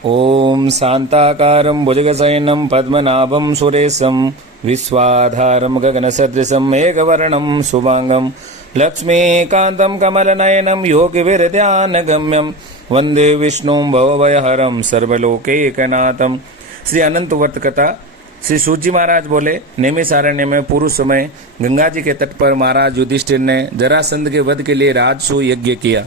ओम शांताकारं भुजगशयनं पद्मनाभं सुरेशं विश्वाधारं गगनसदृशं मेघवर्णं शुभांगं लक्ष्मीकान्तं कमलनयनं योगिविरध्यानगम्यं वंदे विष्णुं भवभयहरं सर्वलोकैकनाथं। श्री अनंत वर्त कथा। श्री सूजी महाराज बोले, नैमिषारण्य में पूर्व समय गंगा जी के तट पर महाराज युधिष्ठिर ने जरासंध के वध के लिए राजसूय यज्ञ किया।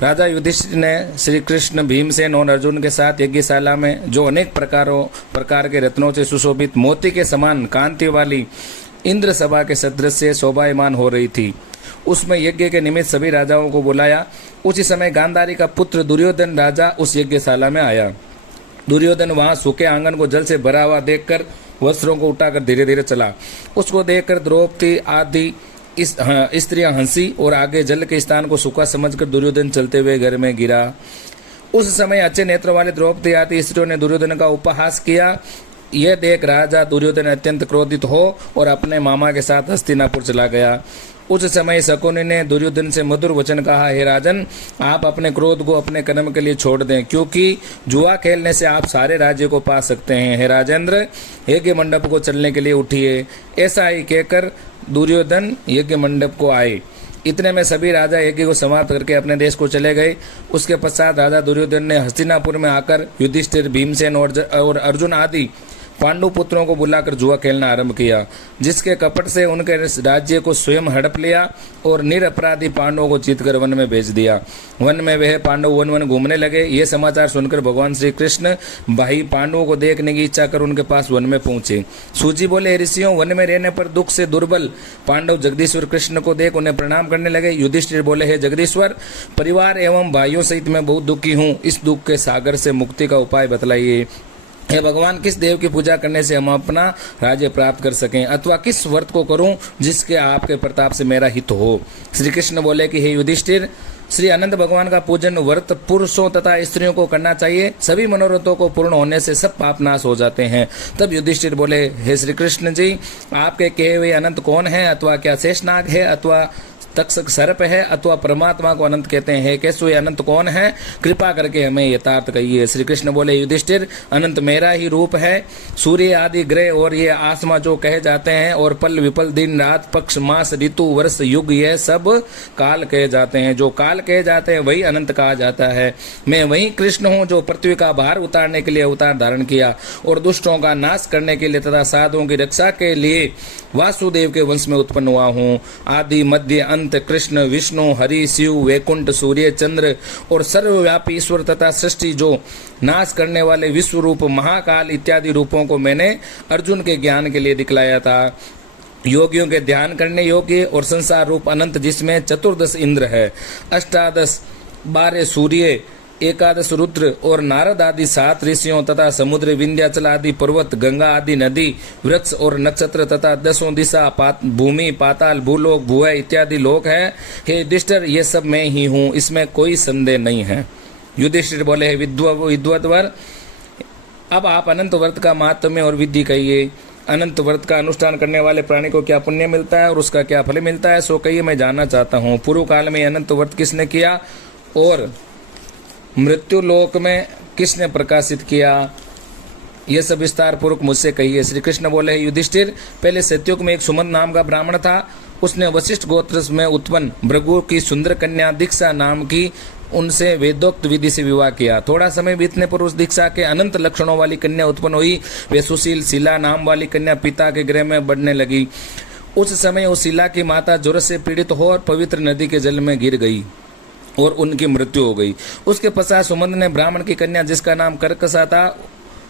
राजा युधिष्ठिर ने श्री कृष्ण, भीमसेन और अर्जुन के साथ यज्ञशाला में जो अनेक प्रकार के रत्नों से सुशोभित मोती के समान कांति वाली इंद्र सभा के सदृश शोभायमान हो रही थी, उसमें यज्ञ के निमित्त सभी राजाओं को बुलाया। उसी समय गांधारी का पुत्र दुर्योधन राजा उस यज्ञशाला में आया। दुर्योधन वहां सूखे आंगन को जल से भरा हुआ देखकर वस्त्रों को उठाकर धीरे धीरे चला। उसको देखकर द्रौपदी आदि स्त्रियां हंसी और आगे जल के स्थान को सूखा समझकर दुर्योधन चलते हुए घर में गिरा। उस समय अच्छे नेत्र वाले द्रौपदी आदि स्त्रियों ने दुर्योधन का उपहास किया। यह देख राजा दुर्योधन अत्यंत क्रोधित हो और अपने मामा के साथ हस्तिनापुर चला गया। उस समय शकुनि ने दुर्योधन से मधुर वचन कहा, हे राजन, आप अपने क्रोध को अपने कर्म के लिए छोड़ दें, क्योंकि जुआ खेलने से आप सारे राज्य को पा सकते हैं। हे राजेंद्र, यज्ञ मंडप को चलने के लिए उठिए। ऐसा ही कहकर दुर्योधन यज्ञ मंडप को आए। इतने में सभी राजा यज्ञ को समाप्त करके अपने देश को चले गए। उसके पश्चात राजा दुर्योधन ने हस्तिनापुर में आकर युधिष्ठिर, भीमसेन और अर्जुन आदि पांडु पुत्रों को बुलाकर जुआ खेलना आरंभ किया, जिसके कपट से उनके राज्य को स्वयं हड़प लिया और निरपराधी पांडवों को जीतकर वन में भेज दिया। वन में वह पांडव वन वन घूमने लगे। ये समाचार सुनकर भगवान श्री कृष्ण भाई पांडवों को देखने की इच्छा कर उनके पास वन में पहुंचे। सूजी बोले, ऋषियों, वन में रहने पर दुख से दुर्बल पांडव जगदीश्वर कृष्ण को देख उन्हें प्रणाम करने लगे। युधिष्ठिर बोले, हे जगदीश्वर, परिवार एवं भाइयों सहित मैं बहुत दुखी हूँ। इस दुख के सागर से मुक्ति का उपाय बतलाइए। हे भगवान, किस देव की पूजा करने से हम अपना राज्य प्राप्त कर सकें, अथवा किस व्रत को करूं जिसके आपके प्रताप से मेरा हित हो। श्री कृष्ण बोले कि हे युधिष्ठिर, श्री अनंत भगवान का पूजन व्रत पुरुषों तथा स्त्रियों को करना चाहिए। सभी मनोरथों को पूर्ण होने से सब पाप नाश हो जाते हैं। तब युधिष्ठिर बोले, हे श्री कृष्ण जी, आपके कहे हुए अनंत कौन है? अथवा क्या शेषनाग है, अथवा तक्षक सर्प है, अथवा परमात्मा को अनंत कहते हैं? कैसो ये अनंत कौन है? कृपा करके हमें यथार्थ कहिए। श्री कृष्ण बोले, युधिष्ठिर, अनंत मेरा ही रूप है। सूर्य आदि ग्रह और ये आसमां जो कहे जाते हैं, और पल विपल, दिन रात, पक्ष मास, ऋतु, वर्ष, युग, यह सब काल कहे जाते हैं। जो काल कहे जाते हैं वही अनंत कहा जाता है। मैं वही कृष्ण हूँ जो पृथ्वी का भार उतारने के लिए अवतार धारण किया और दुष्टों का नाश करने के लिए तथा साधुओं की रक्षा के लिए वासुदेव के वंश में उत्पन्न हुआ हूँ। आदि मध्य अंत कृष्ण, विष्णु, हरि, शिव, वैकुंठ, सूर्य, चंद्र और सर्वव्यापी ईश्वर तथा सृष्टि जो नाश करने वाले विश्व रूप, महाकाल इत्यादि रूपों को मैंने अर्जुन के ज्ञान के लिए दिखलाया था। योगियों के ध्यान करने योग्य और संसार रूप अनंत, जिसमें 14 इंद्र है, 18 12 सूर्य, 11 रुद्र और नारद आदि 7 ऋषियों तथा समुद्र, विंध्याचल आदि पर्वत, गंगा आदि नदी, वृक्ष और नक्षत्र तथा 10 दिशा, भूमि, पाताल, भूलोक, भुवय इत्यादि लोक है। हे युधिष्ठिर, ये सब मैं ही हूँ, इसमें कोई संदेह नहीं है। युधिष्ठिर बोले, हे विद्वद्वर, अब आप अनंत व्रत का महात्म्य और विधि कहिए। अनंत व्रत का अनुष्ठान करने वाले प्राणी को क्या पुण्य मिलता है और उसका क्या फल मिलता है, सो कहिए, मैं जानना चाहता हूँ। पूर्व काल में अनंत व्रत किसने किया और मृत्यु लोक में किसने प्रकाशित किया, यह सब विस्तार पूर्वक मुझसे कहिए। श्री कृष्ण बोले, युधिष्ठिर, पहले सत्युग में एक सुमंत नाम का ब्राह्मण था। उसने वशिष्ठ गोत्र में उत्पन्न भृगु की सुंदर कन्या दीक्षा नाम की उनसे वेदोक्त विधि से विवाह किया। थोड़ा समय बीतने पर उस दीक्षा के अनंत लक्षणों वाली कन्या उत्पन्न हुई। वे सुशील शिला नाम वाली कन्या पिता के गृह में बढ़ने लगी। उस समय उस शिला की माता ज्वर से पीड़ित हो और पवित्र नदी के जल में गिर गई और उनकी मृत्यु हो गई। उसके पश्चात सुमंत ने ब्राह्मण की कन्या, जिसका नाम कर्कशा था,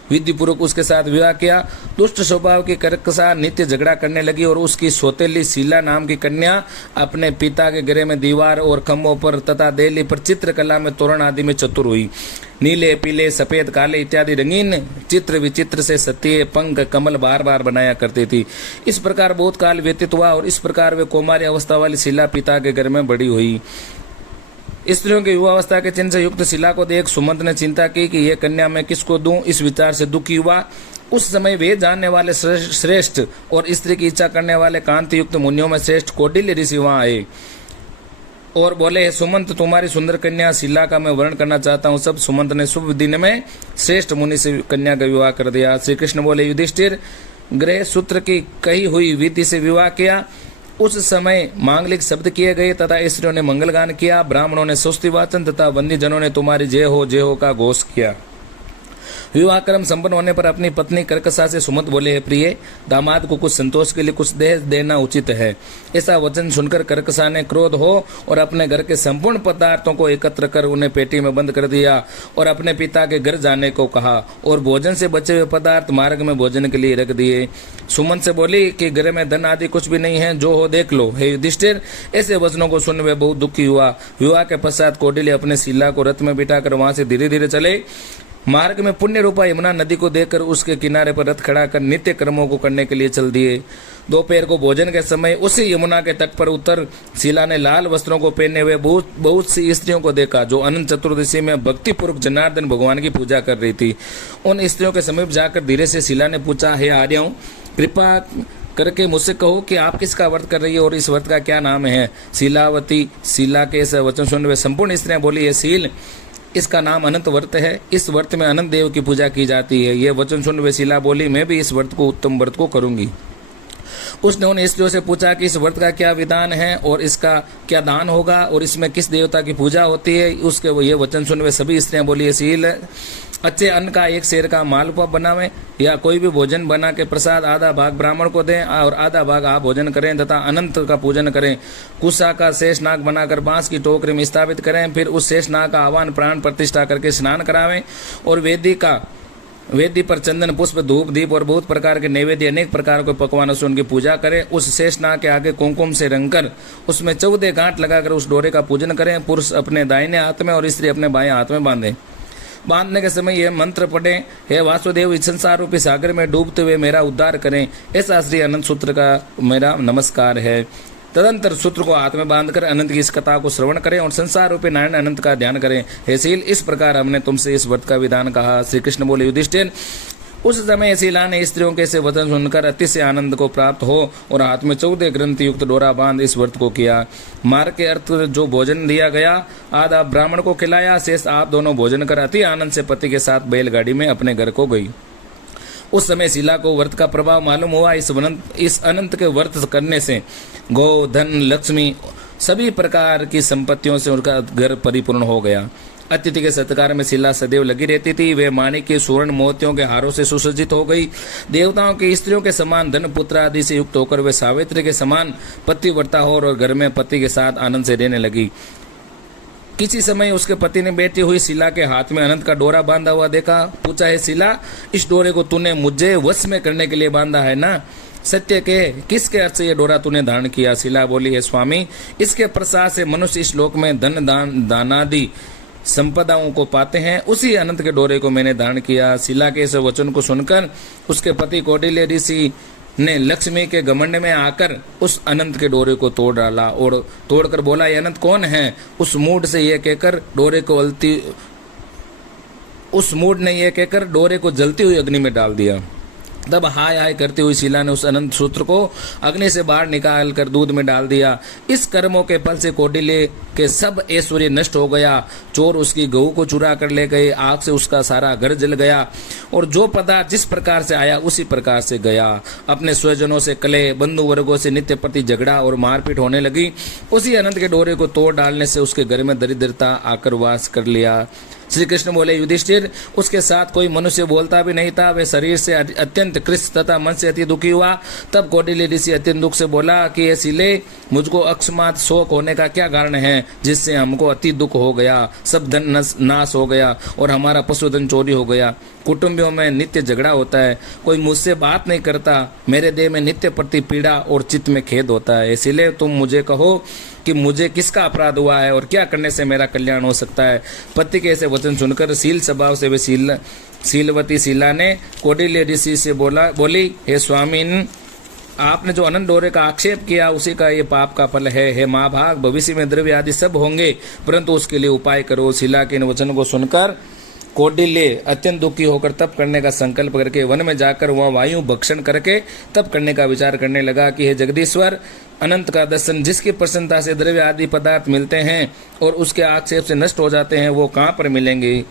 विधि पूर्वक उसके साथ विवाह किया। दुष्ट स्वभाव की कर्कशा नित्य झगड़ा करने लगी और उसकी सौतेली शीला नाम की कन्या अपने पिता के गृह में दीवार और खंभों पर तथा देली पर चित्रकला में तोरण आदि में चतुर हुई। नीले, पीले, सफेद, काले इत्यादि रंगीन चित्र विचित्र से सत्य, पंख, कमल बार बार बनाया करती थी। इस प्रकार बहुत काल व्यतीत हुआ और इस प्रकार वे कौमार्य अवस्था वाली शीला पिता के घर में बड़ी हुई। स्त्रियों की युवावस्था के चिन्ह से युक्त शिला को देख सुमंत ने चिंता की कि यह कन्या मैं किसको दूं। इस विचार से दुखी हुआ। उस समय वेद जानने वाले श्रेष्ठ और स्त्री की इच्छा करने वाले कांति युक्त मुनियों में श्रेष्ठ कौटिल्य ऋषि वहां आए। और बोले, सुमंत तुम्हारी सुंदर कन्या शिला का मैं वर्णन करना चाहता हूँ। सब सुमंत ने शुभ दिन में श्रेष्ठ मुनि से कन्या का विवाह कर दिया। श्री कृष्ण बोले, युधिष्ठिर गृह सूत्र की कही हुई विधि से विवाह किया। उस समय मांगलिक शब्द किए गए तथा स्त्रियों ने मंगलगान किया। ब्राह्मणों ने स्वस्ति वाचन तथा वन्य जनों ने तुम्हारी जय हो का घोष किया। विवाह कर्म संपन्न होने पर अपनी पत्नी कर्कशा से सुमंत बोले, हे प्रिय, दामाद को कुछ संतोष के लिए कुछ दहेज देना उचित है। ऐसा वचन सुनकर कर्कशा ने क्रोध हो और अपने घर के संपूर्ण पदार्थों को एकत्र कर उन्हें पेटी में बंद कर दिया और अपने पिता के घर जाने को कहा और भोजन से बचे हुए पदार्थ मार्ग में भोजन के लिए रख दिए। सुमंत से बोली कि घर में धन आदि कुछ भी नहीं है, जो हो देख लो। हे युधिष्ठिर, ऐसे वचनों को सुन वे बहुत दुखी हुआ। विवाह के पश्चात कौटिल्य अपने शिला को रथ में बिठाकर वहां से धीरे धीरे चले। मार्ग में पुण्य रूपा यमुना नदी को देखकर उसके किनारे पर रथ खड़ा कर नित्य कर्मों को करने के लिए चल दिए। दोपहर को भोजन के समय उसी यमुना के तट पर उतर शिला ने लाल वस्त्रों को पहने हुए बहुत सी स्त्रियों को देखा, जो अनंत चतुर्दशी में भक्तिपूर्वक जनार्दन भगवान की पूजा कर रही थी। उन स्त्रियों के समीप जाकर धीरे से शिला ने पूछा, हे आर्यों, कृपा करके मुझसे कहो कि आप किसका व्रत कर रही है और इस व्रत का क्या नाम है। शिलावती शिला के इस वचन सुन वे संपूर्ण स्त्रियां बोली, हे शील, इसका नाम अनंत व्रत है। इस व्रत में अनंत देव की पूजा की जाती है। यह वचन सुन वे शिला बोली, मैं भी इस व्रत को उत्तम व्रत को करूंगी। उसने उन स्त्रियों से पूछा कि इस व्रत का क्या विधान है और इसका क्या दान होगा और इसमें किस देवता की पूजा होती है। उसके ये वचन सुन वे सभी स्त्रियां बोली, शील, अच्छे अन्न का एक शेर का मालपुआ बनावे या कोई भी भोजन बना के प्रसाद आधा भाग ब्राह्मण को दें और आधा भाग आप भोजन करें तथा अनंत का पूजन करें। कुशा का शेष नाग बनाकर बांस की टोकरी में स्थापित करें, फिर उस शेष नाग का आह्वान प्राण प्रतिष्ठा करके स्नान करावें और वेदी पर चंदन पुष्प धूप दीप और बहुत प्रकार के नैवेद्य अनेक प्रकार के पकवानों से उनकी पूजा करें। उस शेष नाग के आगे कुमकुम से रंगकर उसमें 14 गांठ लगाकर उस डोरे का पूजन करें। पुरुष अपने दाहिने हाथ में और स्त्री अपने बाएं हाथ में बांधे। बांधने के समय यह मंत्र पढ़े, हे वासुदेव, इस संसार रूपी सागर में डूबते हुए मेरा उद्धार करें। ऐसा श्री अनंत सूत्र का मेरा नमस्कार है। तदंतर सूत्र को हाथ में बांधकर अनंत की इस कथा को श्रवण करें और संसार रूपी नारायण अनंत का ध्यान करें। हे शील, इस प्रकार हमने तुमसे इस व्रत का विधान कहा। श्री कृष्ण बोले, युधिष्ठिर, उस समय शीला ने स्त्रियों के से वचन सुनकर अति से आनंद को प्राप्त हो और हाथ में 14 ग्रंथ युक्त डोरा बांध इस व्रत को किया। मार्ग के अर्थ जो भोजन दिया गया आधा ब्राह्मण को खिलाया, शेष आप दोनों भोजन कर अति आनंद से पति के साथ बैलगाड़ी में अपने घर को गई। उस समय शिला को व्रत का प्रभाव मालूम हुआ। इस अनंत के व्रत करने से गौ, धन, लक्ष्मी सभी प्रकार की संपत्तियों से उनका घर परिपूर्ण हो गया। अतिथि के सत्कार में शिला सदैव लगी रहती थी। वे माणिक के स्वर्ण मोतियों के हारों से सुसज्जित हो गई। देवताओं की स्त्रियों के समान धन पुत्र आदि से युक्त होकर वे सावित्री के समान पतिव्रता हो और घर में पति के साथ आनंद से रहने लगी। किसी समय उसके पति ने बैठी हुई शिला के हाथ में अनंत का डोरा बांधा हुआ देखा। पूछा, है शिला, इस डोरे को तूने मुझे वश में करने के लिए बांधा है ना? सत्य के किसके अर्थ से यह डोरा तूने धारण किया? शिला बोली, है स्वामी, इसके प्रसाद से मनुष्य इस लोक में धन दानादि संपदाओं को पाते हैं। उसी अनंत के डोरे को मैंने धारण किया। शिला के इस वचन को सुनकर उसके पति कौटिल्य ऋषि ने लक्ष्मी के घमंड में आकर उस अनंत के डोरे को तोड़ डाला और तोड़कर बोला, ये अनंत कौन है? उस मूड ने यह कहकर डोरे को जलती हुई अग्नि में डाल दिया। तब हाय हाय करती हुई शिला ने उस अनंत सूत्र को अग्नि से बाहर निकाल कर दूध में डाल दिया। इस कर्मों के फल से कौटिल्य के सब ऐश्वर्य नष्ट हो गया। चोर उसकी गऊ को चुरा कर ले गए। आग से उसका सारा घर जल गया और जो पदार्थ जिस प्रकार से आया उसी प्रकार से गया। अपने स्वजनों से कलह, बंधु वर्गों से नित्य प्रति झगड़ा और मारपीट होने लगी। उसी अनंत के डोरे को तोड़ डालने से उसके घर में दरिद्रता आकर वास कर लिया। श्री कृष्ण बोले, युधिष्ठिर, उसके साथ कोई मनुष्य बोलता भी नहीं था। वे शरीर से अत्यंत कृष्ण तथा मन से अति दुखी हुआ। तब कौटिल्य ऋषि अत्यंत दुख से बोला कि ये शिले, मुझको अकस्मात शोक होने का क्या कारण है जिससे हमको अति दुख हो गया? सब धन नाश हो गया और हमारा पशुधन चोरी हो गया। कुटुंबियों में नित्य झगड़ा होता है। कोई मुझसे बात नहीं करता। मेरे देह में नित्य प्रति पीड़ा और चित्त में खेद होता है। इसलिए तुम मुझे कहो कि मुझे किसका अपराध हुआ है और क्या करने से मेरा कल्याण हो सकता है? पति के ऐसे वचन सुनकर शील स्वभाव से वे शीलवती शिला ने कौटिल्य ऋषि से बोली, हे स्वामीन, आपने जो अनंत डोरे का आक्षेप किया उसी का ये पाप का फल है। हे महाभाग, भविष्य में द्रव्य आदि सब होंगे, परंतु उसके लिए उपाय करो। शिला के इन वचन को सुनकर कौटिल्य अत्यंत दुखी होकर तप करने का संकल्प करके वन में जाकर वह वायु भक्षण करके तप करने का विचार करने लगा कि हे जगदीश्वर, अनंत का दर्शन, जिसकी प्रसन्नता से द्रव्य आदि पदार्थ मिलते हैं और उसके आक्षेप से नष्ट हो जाते हैं, वो कहाँ पर मिलेंगे।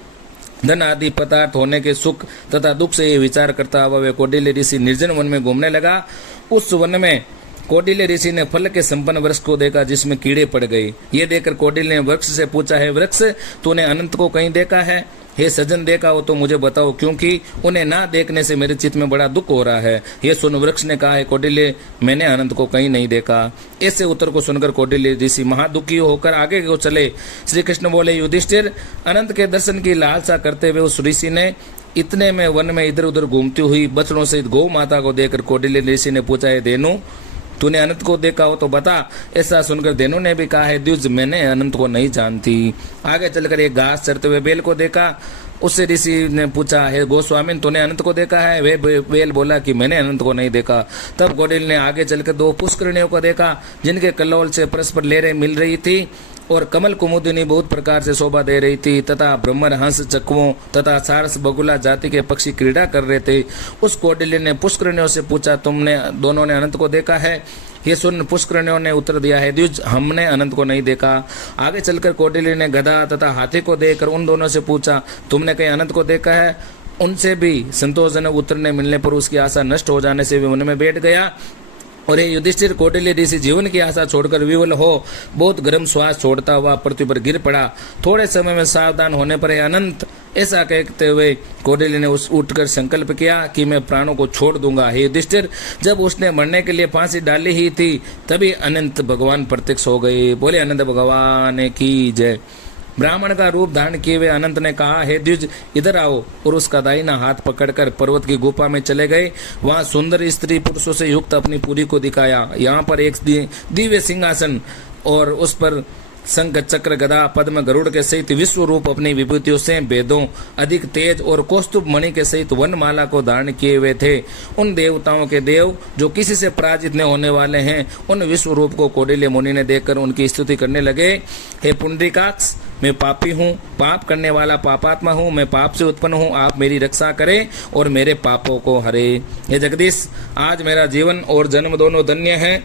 धन आदि पदार्थ होने के सुख तथा दुख से ये विचार करता हुआ वे कौटिल्य ऋषि निर्जन वन में घूमने लगा। उस वन में कौटिल्य ऋषि ने फल के संपन्न वृक्ष को देखा जिसमें कीड़े पड़ गए। ये देखकर कौटिल्य ने वृक्ष से पूछा, है वृक्ष, तूने अनंत को कहीं देखा है? हे सज्जन, देखा हो तो मुझे बताओ, क्योंकि उन्हें ना देखने से मेरे चित्त में बड़ा दुख हो रहा है। ये सुन वृक्ष ने कहा, है कौटिल्य, मैंने अनंत को कहीं नहीं देखा। ऐसे उत्तर को सुनकर कौटिल्य ऋषि महादुखी होकर आगे को चले। श्री कृष्ण बोले, युधिष्ठिर, अनंत के दर्शन की लालसा करते हुए उस ऋषि ने इतने में वन में इधर उधर घूमती हुई बछड़ों सहित गौ माता को देखकर कौटिल्य ऋषि ने पूछा, है धेनु, तूने अनंत को देखा हो तो बता। ऐसा सुनकर धेनु ने भी कहा, है द्विज, मैंने अनंत को नहीं जानती। आगे चलकर एक घास चरते हुए बेल को देखा। उससे ऋषि ने पूछा, है गोस्वामी, तूने अनंत को देखा है? वे बेल बोला कि मैंने अनंत को नहीं देखा। तब कौटिल्य ने आगे चलकर 2 पुष्करिणियों को देखा जिनके कल्लोल से परस्पर लहरें मिल रही थी और कमल कुमुदिनी बहुत प्रकार से शोभा दे रही थी तथा ब्रह्मर, हंस, चकवों तथा सारस बगुला जाति के पक्षी क्रीड़ा कर रहे थे। उस कौटिल्य ने पुष्करिणियों से पूछा, तुमने दोनों ने अनंत को देखा है? ये सुन पुष्करिणियों ने उत्तर दिया, है द्विज, हमने अनंत को नहीं देखा। आगे चलकर कौटिल्य ने गधा तथा हाथी को देखकर उन दोनों से पूछा, तुमने कहीं अनंत को देखा है? उनसे भी संतोषजनक उत्तर न मिलने पर उसकी आशा नष्ट हो जाने से वे मन में बैठ गया। और ये युधिष्ठिर, कौटिल्य ऋषि जीवन की आशा छोड़कर विवल हो बहुत गर्म श्वास छोड़ता हुआ पृथ्वी पर गिर पड़ा। थोड़े समय में सावधान होने पर अनंत, ऐसा कहते हुए कौटिल्य ने उठकर संकल्प किया कि मैं प्राणों को छोड़ दूंगा। हे युधिष्ठिर, जब उसने मरने के लिए फांसी डाली ही थी तभी अनंत भगवान प्रत्यक्ष हो गए। बोले अनंत भगवान की जय। ब्राह्मण का रूप धारण किए हुए अनंत ने कहा, हे द्विज, इधर आओ, और उसका दाहिना हाथ पकड़कर पर्वत की गुफा में चले गए। वहां सुंदर स्त्री पुरुषों से युक्त अपनी पुरी को दिखाया। यहाँ पर एक दिव्य सिंहासन और उस पर शंख, चक्र, गदा, पद्म, गरुड़ के सहित विश्व रूप अपनी विभूतियों से वेदों अधिक तेज और कौस्तुभ मणि के सहित वनमाला को धारण किए हुए थे। उन देवताओं के देव जो किसी से पराजित न होने वाले हैं, उन विश्व रूप को कौटिल्य मुनि ने देखकर उनकी स्तुति करने लगे। हे पुंडरीकाक्ष, मैं पापी हूँ, पाप करने वाला पापात्मा हूँ, मैं पाप से उत्पन्न हूँ, आप मेरी रक्षा करें और मेरे पापों को हरे। हे जगदीश, आज मेरा जीवन और जन्म दोनों धन्य है।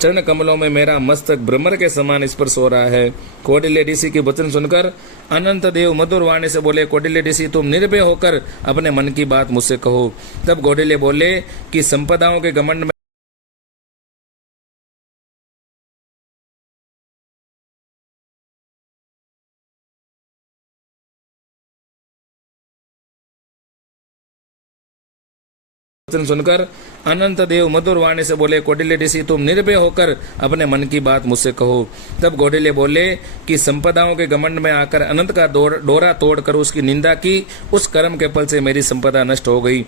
चरण कमलों में मेरा मस्तक भ्रमर के समान स्पर्श हो रहा है। कौटिल्य ऋषि के वचन सुनकर अनंत देव मधुर वाणी से बोले, कौटिल्य ऋषि, तुम निर्भय होकर अपने मन की बात मुझसे कहो। तब कौटिल्य बोले कि संपदाओं के घमंड में सुनकर अनंत देव मधुर वाणी से बोले, कौटिल्य ऋषि, तुम निर्भय होकर अपने मन की बात मुझसे कहो। तब कौटिल्य बोले कि संपदाओं के घमंड में आकर अनंत का डोरा तोड़कर उसकी निंदा की, उस कर्म के फल से मेरी संपदा नष्ट हो गई।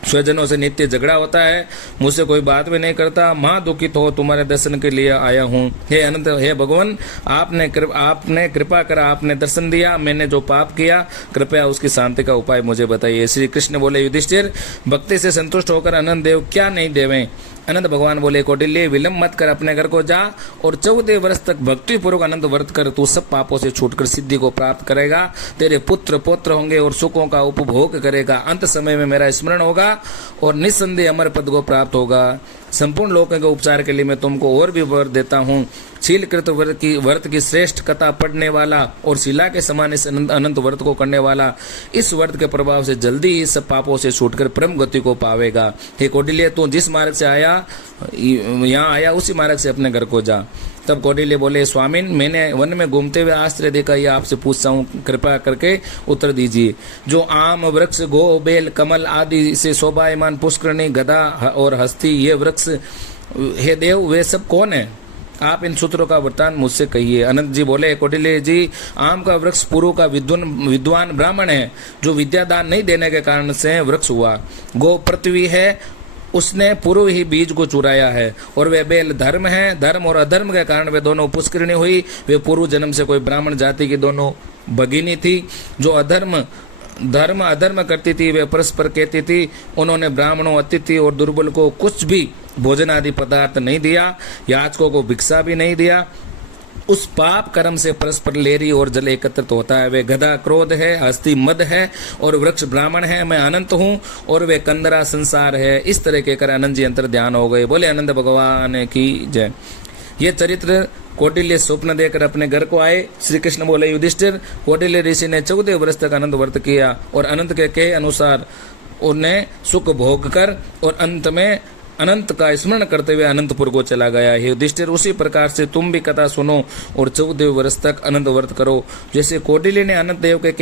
स्वजनों से नित्य झगड़ा होता है, मुझसे कोई बात भी नहीं करता। मां दुखित हो तुम्हारे दर्शन के लिए आया हूँ। हे अनंत, हे भगवान, आपने कृपा कर आपने दर्शन दिया। मैंने जो पाप किया, कृपया उसकी शांति का उपाय मुझे बताइए। श्री कृष्ण बोले, युधिष्ठिर, भक्ति से संतुष्ट होकर अनंत देव क्या नहीं देवें। अनंत भगवान बोले, कौटिल्य, विलंब मत कर, अपने घर को जा और 14 वर्ष तक भक्ति पूर्वक अनंत व्रत कर। तू सब पापों से छूटकर सिद्धि को प्राप्त करेगा। तेरे पुत्र पौत्र होंगे और सुखों का उपभोग करेगा। अंत समय में मेरा स्मरण होगा और निस्संदेह अमर पद को प्राप्त होगा। संपूर्ण लोगों के उपचार के लिए मैं तुमको और भी वर देता हूँ। शीलकृत व्रत की श्रेष्ठ कथा पढ़ने वाला और शिला के समान इस अनंत व्रत को करने वाला इस व्रत के प्रभाव से जल्दी ही सब पापों से छूटकर परम गति को पावेगा। हे कौटिल्य, तू जिस मार्ग से यहाँ आया उसी मार्ग से अपने घर को जा। तब कौटिल्य बोले, स्वामिन, मैंने वन में घूमते हुए आश्चर्य देखा, यह आपसे पूछता हूँ, कृपा करके उत्तर दीजिए। जो आम वृक्ष, गो, बेल, कमल आदि से शोभायमान पुष्करिणी, गदा और हस्ती, ये वृक्ष, हे देव, वे सब कौन है? आप इन सूत्रों का वृत्तांत मुझसे कहिए। अनंत जी बोले, कौटिल्य जी, आम का वृक्ष पुरु का विद्वान ब्राह्मण है, जो विद्यादान नहीं देने के कारण से वृक्ष हुआ। गो पृथ्वी है, उसने पूर्व ही बीज को चुराया है। और वे बेल धर्म है, धर्म और अधर्म के कारण वे दोनों पुष्करिणी हुई। वे पूर्व जन्म से कोई ब्राह्मण जाति की दोनों भगिनी थी। जो धर्म अधर्म करती थी, वे परस्पर कहती थी। उन्होंने ब्राह्मणों, अतिथि और दुर्बल को कुछ भी भोजन आदि पदार्थ नहीं दिया, याचकों को भिक्षा भी नहीं दिया। उस पाप कर्म से परस्पर लेरी और जल एकत्रित होता है। वे गधा क्रोध है, हस्ती मद है और वृक्ष ब्राह्मण है, मैं अनंत हूँ और वे कंदरा संसार है। इस तरह के कर आनंद जी अंतर ध्यान हो गए। बोले आनंद भगवान की जय। ये चरित्र कौटिल्य स्वप्न देकर अपने घर को आए। श्री कृष्ण बोले युधिष्ठिर, कौटिल्य ऋषि ने 14 वर्ष तक आनंद व्रत किया और अनंत के कहे अनुसार उन्हें सुख भोग कर और अंत में अनंत का स्मरण करते हुए अनंतपुर को चला गया। हे युधिष्ठिर, उसी प्रकार से तुम भी कथा सुनो और 14 वर्ष तक अनंत व्रत करो। जैसे कौटिल्य ने अनंत देव के